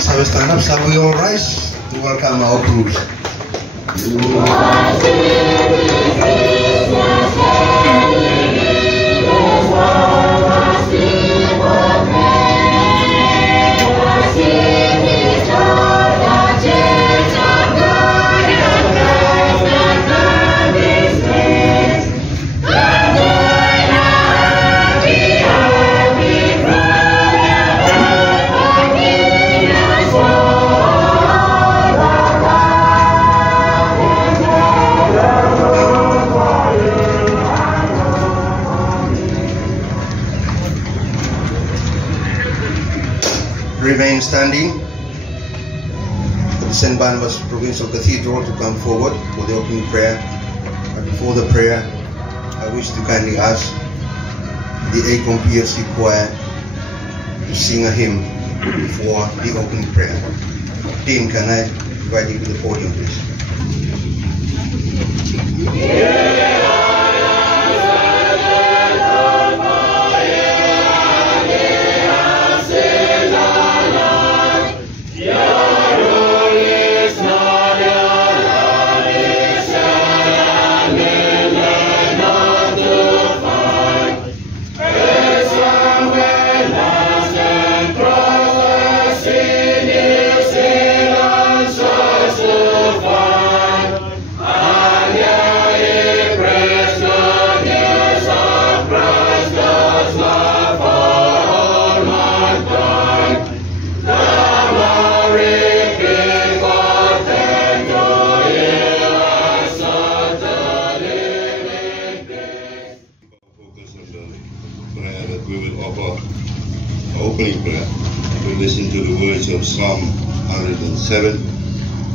Please have a stand up. Shall we all rise to welcome our crews? Remain standing. The St. Barnabas Provincial Cathedral to come forward for the opening prayer. But before the prayer, I wish to kindly ask the Acom PLC choir to sing a hymn before the opening prayer. Team, can I invite you to the podium, please? Opening prayer, we listen to the words of Psalm 107,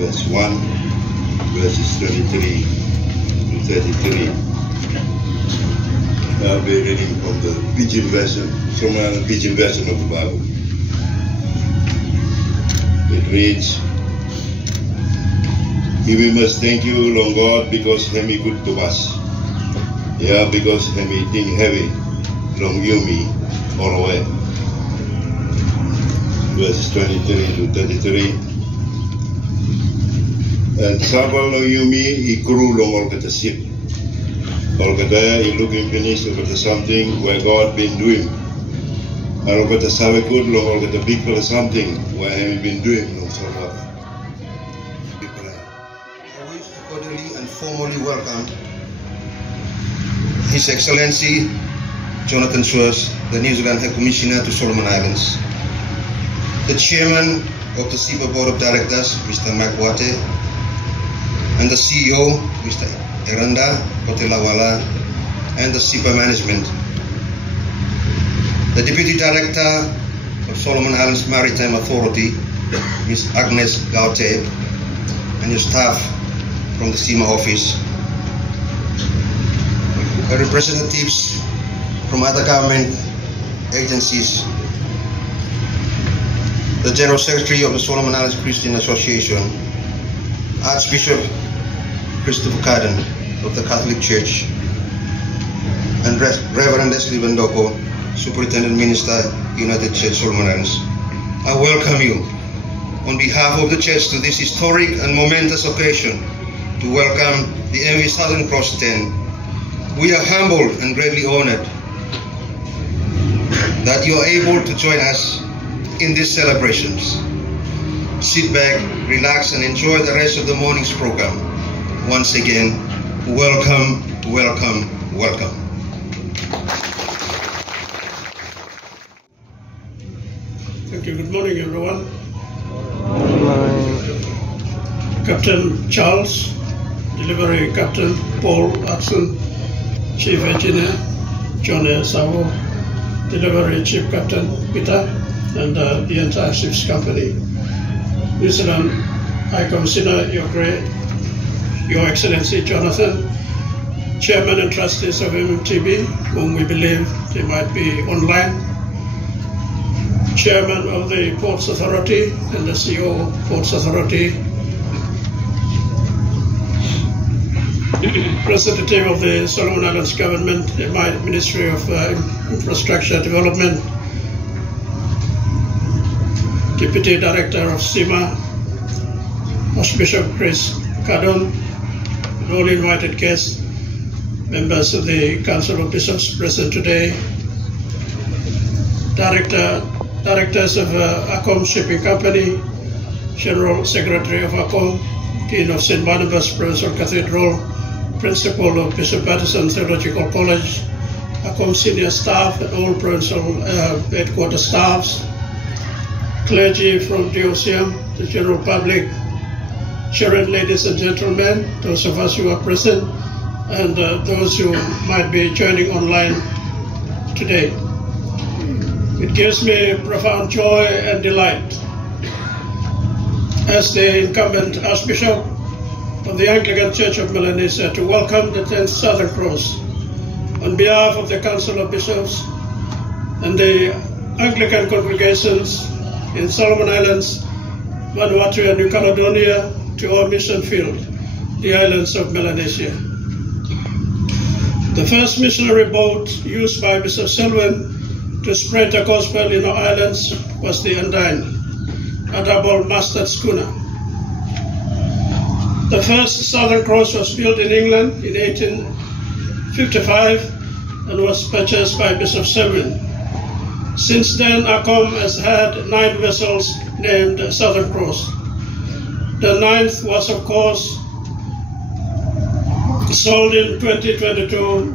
verse 1, verses 23 to 33. I'll be reading from the Pidgin version, the Pidgin version of the Bible. It reads, we must thank you, Lord God, because Hemi good to us. Yeah, because Hemi thing heavy, long you me, all away. Verses 23 to 33. And sabal no yumi ikru long all kata sip. All kata I looking finish kata something where God been doing. And all kata sabe good long all kata big for something where He been doing long so much. I wish to cordially and formally welcome His Excellency Jonathan Schwartz, the New Zealand High Commissioner to Solomon Islands. The Chairman of the SIPA Board of Directors, Mr. Mike Wate, and the CEO, Mr. Eranda Kotelawala, and the SIPA Management. The Deputy Director of Solomon Islands Maritime Authority, Ms. Agnes Gaute, and your staff from the SIMA office. Representatives from other government agencies, the General Secretary of the Solomon Islands Christian Association, Archbishop Christopher Carden of the Catholic Church, and Reverend Leslie Vendoko, Superintendent Minister, United Church Solomon Islands. I welcome you on behalf of the Church to this historic and momentous occasion to welcome the MV Southern Cross 10. We are humbled and greatly honored that you are able to join us in these celebrations. Sit back, relax, and enjoy the rest of the morning's program. Once again, welcome, welcome, welcome. Thank you. Good morning, everyone. Good morning. Captain Charles, Delivery Captain Paul Hudson, Chief Engineer John Savo, Delivery Chief Captain Peter, and the entire ship's company. New Zealand High Commissioner, Your Excellency Jonathan, Chairman and Trustees of MMTB, whom we believe they might be online, Chairman of the Ports Authority and the CEO of Ports Authority, Representative of the Solomon Islands Government, the Ministry of Infrastructure Development, Deputy Director of SEMA, Archbishop Chris Cadon, and all invited guests, members of the Council of Bishops present today, directors of ACOM Shipping Company, General Secretary of ACOM, Dean of St. Barnabas Provincial Cathedral, Principal of Bishop Patterson Theological College, ACOM senior staff and all provincial headquarters staffs, clergy from DOCM, the general public, children, ladies and gentlemen, those of us who are present, and those who might be joining online today. It gives me profound joy and delight as the incumbent Archbishop of the Anglican Church of Melanesia to welcome the 10th Southern Cross on behalf of the Council of Bishops and the Anglican congregations in Solomon Islands, Vanuatu and New Caledonia to our mission field, the islands of Melanesia. The first missionary boat used by Bishop Selwyn to spread the gospel in our islands was the Undyne, a double-masted schooner. The first Southern Cross was built in England in 1855 and was purchased by Bishop Selwyn. Since then, ACOM has had 9 vessels named Southern Cross. The 9th was, of course, sold in 2022,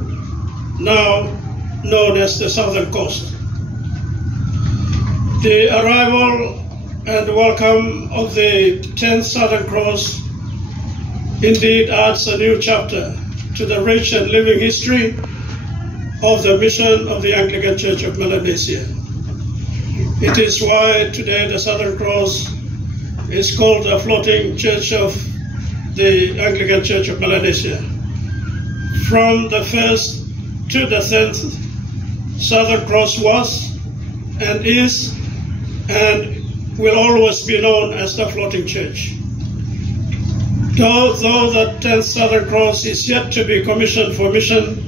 now known as the Southern Coast. The arrival and welcome of the 10th Southern Cross indeed adds a new chapter to the rich and living history of the mission of the Anglican Church of Melanesia. It is why today the Southern Cross is called a floating church of the Anglican Church of Melanesia. From the 1st to the 10th, Southern Cross was and is and will always be known as the floating church. Though the 10th Southern Cross is yet to be commissioned for mission,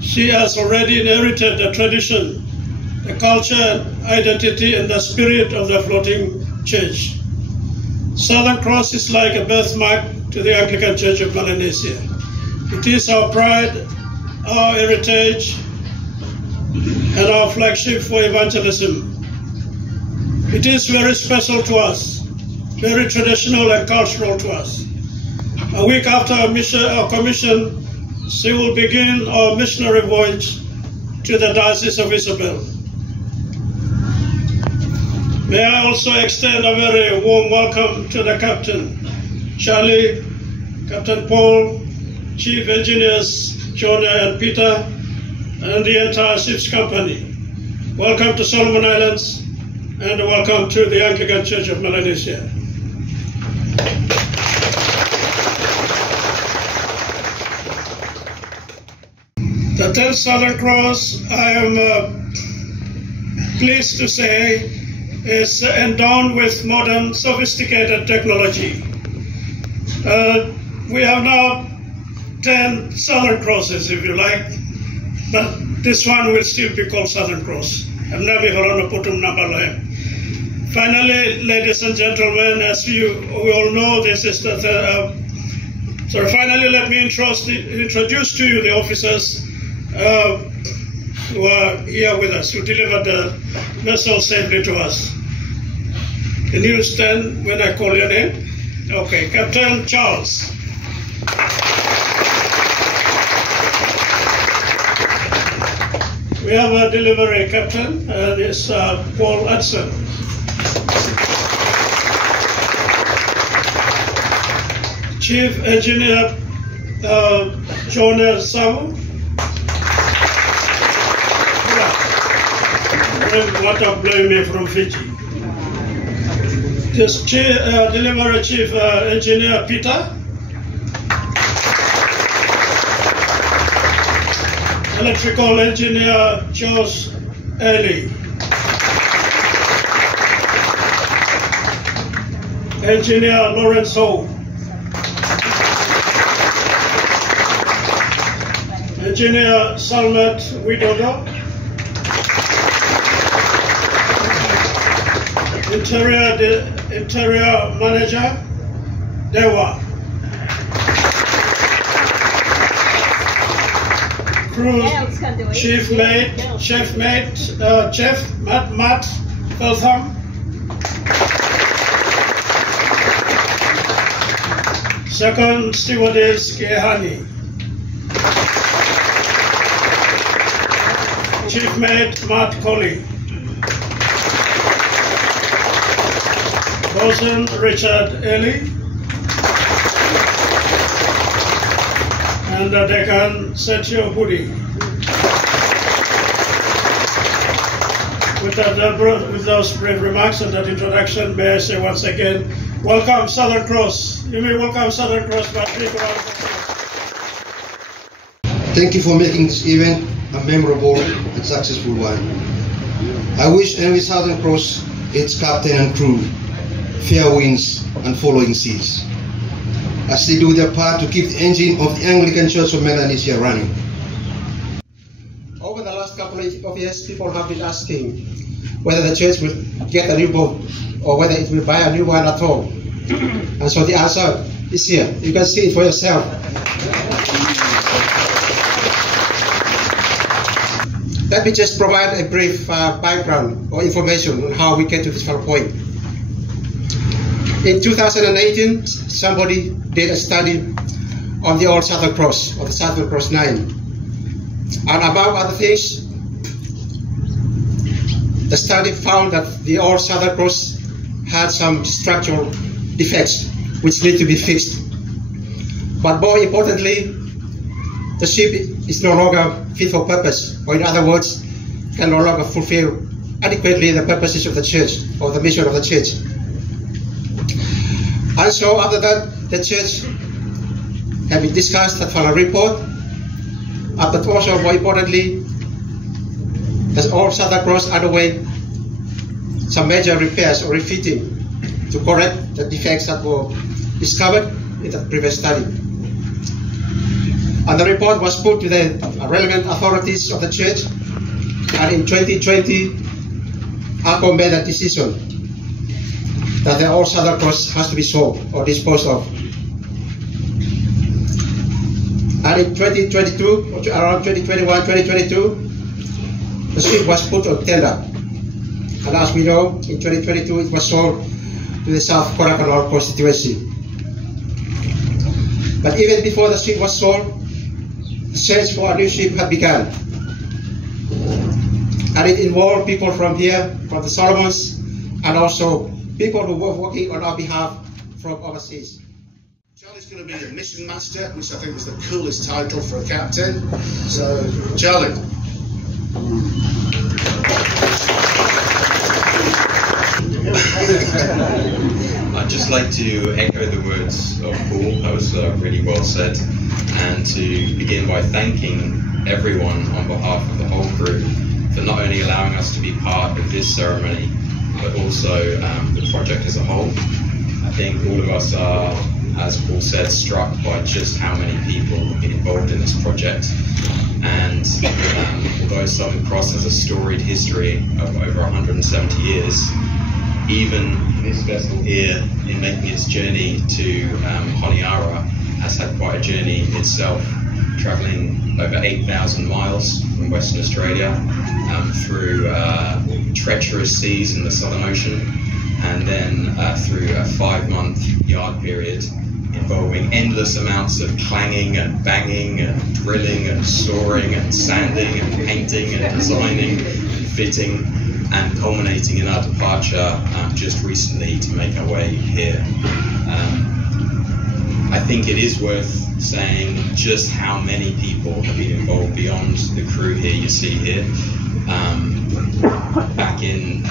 she has already inherited the tradition, the culture, identity, and the spirit of the floating church. Southern Cross is like a birthmark to the Anglican Church of Melanesia. It is our pride, our heritage, and our flagship for evangelism. It is very special to us, very traditional and cultural to us. A week after our commission, she will begin our missionary voyage to the Diocese of Isabel. May I also extend a very warm welcome to the Captain, Charlie, Captain Paul, Chief Engineers Jonah and Peter, and the entire ship's company. Welcome to Solomon Islands, and welcome to the Anglican Church of Melanesia. The 10th Southern Cross, I am pleased to say, is endowed with modern, sophisticated technology. We have now 10 Southern Crosses, if you like, but this one will still be called Southern Cross. Finally, ladies and gentlemen, as we all know, this is the finally, let me introduce to you the officers who are here with us, who delivered the vessel safely to us. Can you stand when I call your name? Okay, Captain Charles. We have a delivery captain, and it's Paul Hudson. Chief Engineer Jonah Samu. What a blame from Fiji. This delivery Chief Engineer Peter. Electrical Engineer Josh Early. Engineer Lawrence Ho. Engineer Salmet Widodo. Interior Manager, Dewa. Cruise Chief Matt Feltham. Second Stewardess Kehani. Chief Mate Matt Colley. Bosun Richard Ely. And Decan Sergio Budi. With those brief remarks and that introduction, may I say once again, welcome Southern Cross. You may welcome Southern Cross by three rounds of applause. Thank you for making this event a memorable and successful one. I wish NV Southern Cross, its captain and crew, fair winds and following seas, as they do their part to keep the engine of the Anglican Church of Melanesia running. Over the last couple of years, people have been asking whether the church will get a new boat or whether it will buy a new one at all. And so the answer is here. You can see it for yourself. Let me just provide a brief background or information on how we get to this point. In 2018, somebody did a study on the old Southern Cross, or the Southern Cross 9. And among other things, the study found that the old Southern Cross had some structural defects which need to be fixed. But more importantly, the ship is no longer fit for purpose, or in other words, can no longer fulfill adequately the purposes of the church, or the mission of the church. And so after that, the church having discussed that final report, but also more importantly, the old Southern Cross underwent some major repairs or refitting to correct the defects that were discovered in the previous study. And the report was put to the relevant authorities of the church, and in 2020, ACO made a decision that the old Southern Cross has to be sold or disposed of. And in 2022, around 2021, 2022, the ship was put on tender. And as we know, in 2022, it was sold to the South Korakanal constituency. But even before the ship was sold, the search for a new ship had begun. And it involved people from here, from the Solomons, and also people who were working on our behalf from overseas. Charlie's going to be a mission master, which I think is the coolest title for a captain. So, Charlie. I'd just like to echo the words of Paul. That was really well said, and to begin by thanking everyone on behalf of the whole crew for not only allowing us to be part of this ceremony, but also the project as a whole. I think all of us are, as Paul said, struck by just how many people have been involved in this project. And although Southern Cross has a storied history of over 170 years, even this vessel here, in making its journey to Honiara, has had quite a journey itself, travelling over 8,000 miles from Western Australia through treacherous seas in the Southern Ocean, and then through a 5-month yard period involving endless amounts of clanging and banging and drilling and sawing and sanding and painting and designing and fitting, and culminating in our departure just recently to make our way here. I think it is worth saying just how many people have been involved beyond the crew here you see here, back in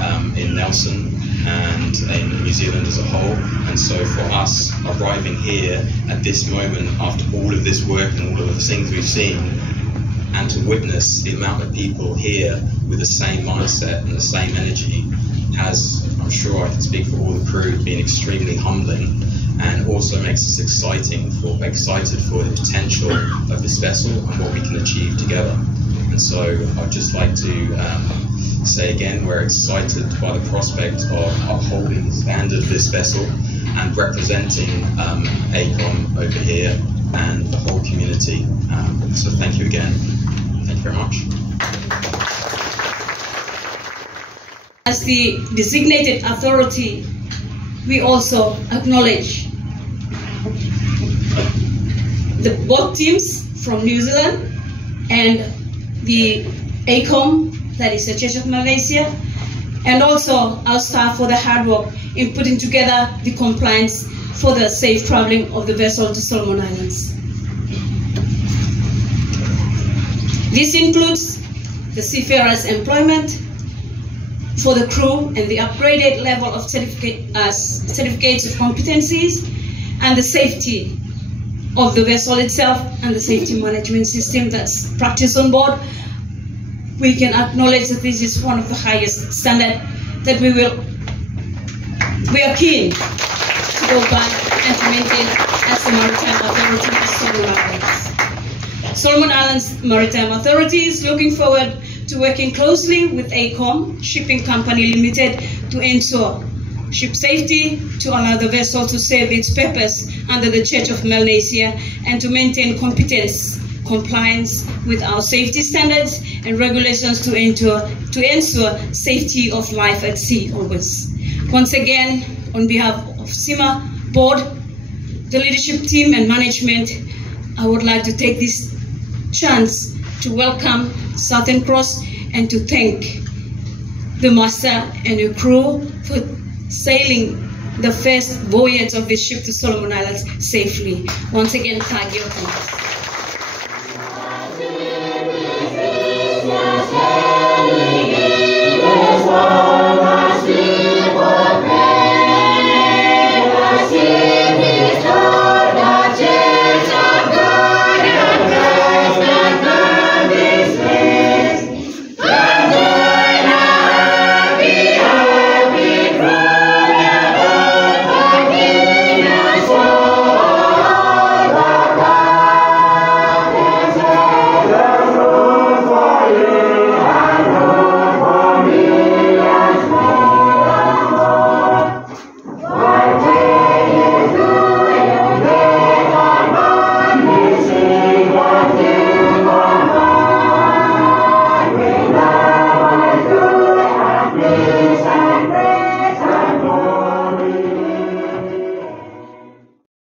Nelson and in New Zealand as a whole. And so for us arriving here at this moment after all of this work and all of the things we've seen, and to witness the amount of people here with the same mindset and the same energy has, I'm sure I can speak for all the crew, been extremely humbling, and also makes us excited for the potential of this vessel and what we can achieve together. And so I'd just like to say again, we're excited by the prospect of upholding the standard of this vessel and representing ACOM over here and the whole community. So thank you again. Thank you very much. As the designated authority, we also acknowledge both teams from New Zealand and the ACOM, that is the Church of Malaysia, and also our staff for the hard work in putting together the compliance for the safe traveling of the vessel to Solomon Islands. This includes the seafarers' employment for the crew and the upgraded level of certificates of competencies and the safety of the vessel itself and the safety management system that's practiced on board. We can acknowledge that this is one of the highest standards that we are keen to go back and to maintain as the Maritime Authority of Solomon Islands. Solomon Islands Maritime Authority is looking forward to working closely with ACOM Shipping Company Limited to ensure ship safety, to allow the vessel to serve its purpose under the Church of Melanesia, and to maintain compliance with our safety standards and regulations to ensure safety of life at sea always. Once again, on behalf of CIMA Board, the leadership team and management, I would like to take this chance to welcome Southern Cross and to thank the master and the crew for sailing the first voyage of this ship to Solomon Islands safely. Once again, thank you. Yes,